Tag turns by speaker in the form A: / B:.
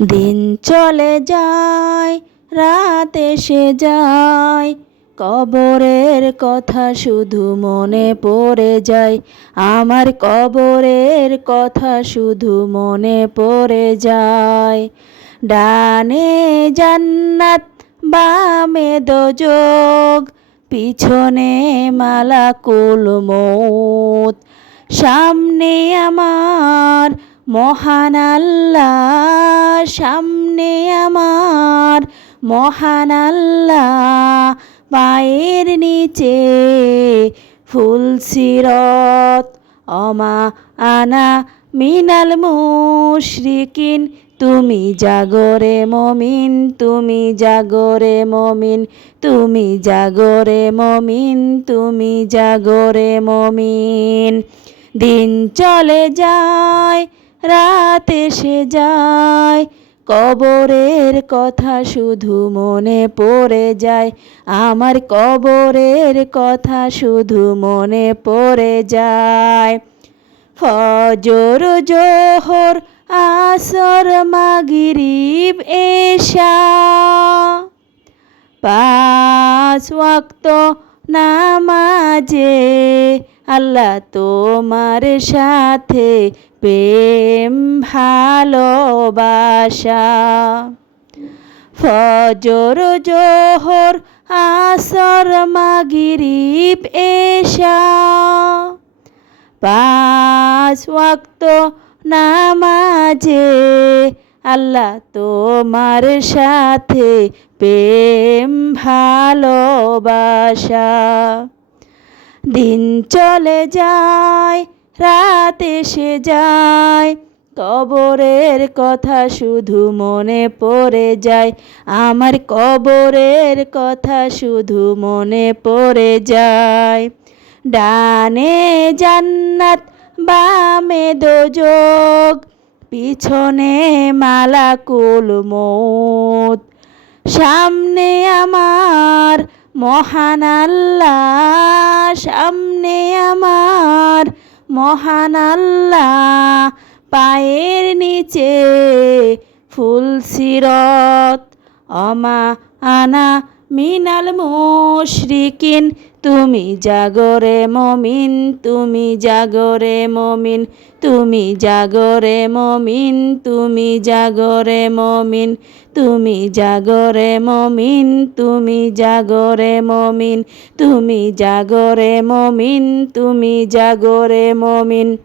A: দিন চলে যায়, রাত এসে যায়। কবরের কথা শুধু মনে পড়ে যায়, আমার কবরের কথা শুধু মনে পড়ে যায়। ডানে জান্নাত, বামে দোজক, পিছনে মালাকুল মৌত সামনে আমার মহান আল্লাহ সামনে আমার মহান আল্লাহ পায়ের নিচে ফুল সিরত, অমা আনা মিনাল মুশরিকিন, তুমি জাগরে মমিন, তুমি জাগরে মমিন, তুমি জাগরে মমিন, তুমি জাগরে মমিন। দিন চলে যায় রাত এসে যায়। কবরের কথা শুধু মনে পড়ে যায়। আমার কবরের কথা শুধু মনে পড়ে যায়। ফজর, জোহর, আসর, মাগরিব, এশা। পাঁচ ওয়াক্ত নামাজে আল্লাহ তোমার সাথে প্রেম, ভালোবাসা। ফজর, জোহর, আসর, মাগরিব, এশা। পাঁচ ওয়াক্ত নামাজে আল্লাহ তোমার সাথে প্রেম, ভালোবাসা। দিন চলে যায় রাত এসে যায়। কবরের কথা শুধু মনে পড়ে যায়। আমার কবরের কথা শুধু মনে পড়ে যায়। ডানে জান্নাত, বামে দোজক, পিছনে মালাকুল মৌত সামনে আমার মহান আল্লাহ, সামনে আমার মহান আল্লাহ পায়ের নিচে ফুল সিরত অমা আনা মিনাল মুশরিকিন, তুমি জাগরে মমিন, তুমি জাগরে মমিন, তুমি জাগরে মমিন, তুমি জাগরে মমিন, তুমি জাগরে মমিন, তুমি জাগরে মমিন, তুমি জাগরে মমিন, তুমি জাগরে মমিন।